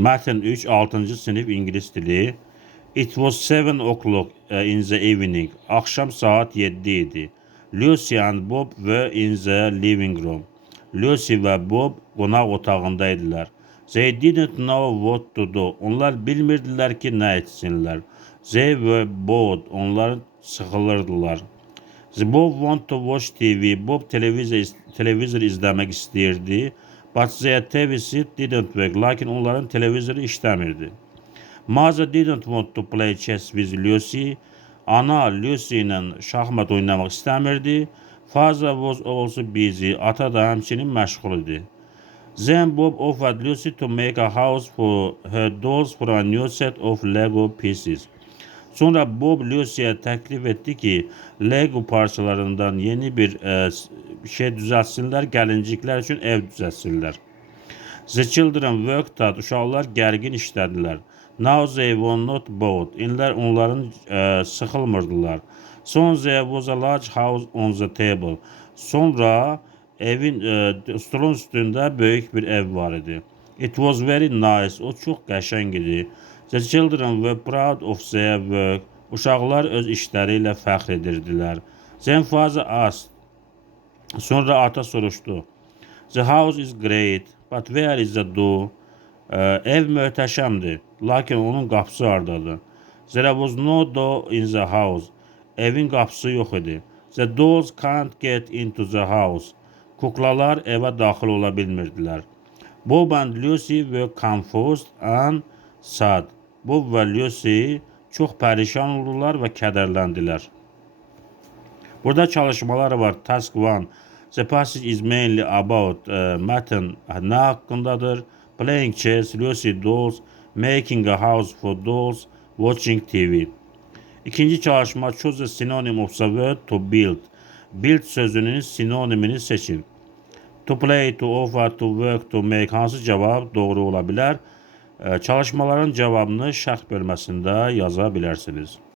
Mətn 3, 6-cı sinif ingilis dili. It was 7 o'clock in the evening. Akşam saat 7 idi. Lucy and Bob were in the living room. Lucy ve Bob qonaq otağındaydılar. They didn't know what to do. Onlar bilmirdiler ki ne etsinler. They were bored. Onlar sıkılırdılar. The Bob want to watch TV. Bob televizor izlemek istəyirdi. But their TV set didn't work. Lakin onların televizoru işləmirdi. Mother didn't want to play chess with Lucy. Ana Lucy ilə şahmat oynamaq istəmirdi. Father was also busy. Ata da həmçinin məşğul idi. Then Bob offered Lucy to make a house for her dolls for a new set of Lego pieces. Sonra Bob Lucy'ye təklif etdi ki, Lego parçalarından yeni bir şey düzəltsinlər, gəlinciklər üçün ev düzəltsinlər. The children worked hard. Uşaqlar gərgin işlədilər. Now they were not bored. İnlər onların sıxılmırdılar. Soon there was a large house on the table. Sonra evin stolun üstündə böyük bir ev var idi. It was very nice. O çox qəşəng idi. The children were proud of their work. Uşaqlar öz işləri ilə fəxr edirdilər. Then father asked. Sonra ata soruşdu. The house is great, but where is the door? Ev möhtəşəmdir, lakin onun qapısı hardadır? There was no door in the house. Evin qapısı yox idi. The dolls can't get into the house. Kuklalar evə daxil ola bilmirdilər. Bob and Lucy were confused and sad. Bob və Lucy çox pərişan oldular və kədərləndilər. Burada çalışmalar var. Task 1. The passage is mainly about mətn nə haqqındadır? Playing chess, Lucy dolls, making a house for dolls, watching TV. İkinci çalışma choose the synonym of the word to build. Build sözünün sinonimini seçin. To play, to offer, to work, to make hansı cavab doğru ola bilər? Çalışmaların cavabını şərh bölməsində yaza bilərsiniz.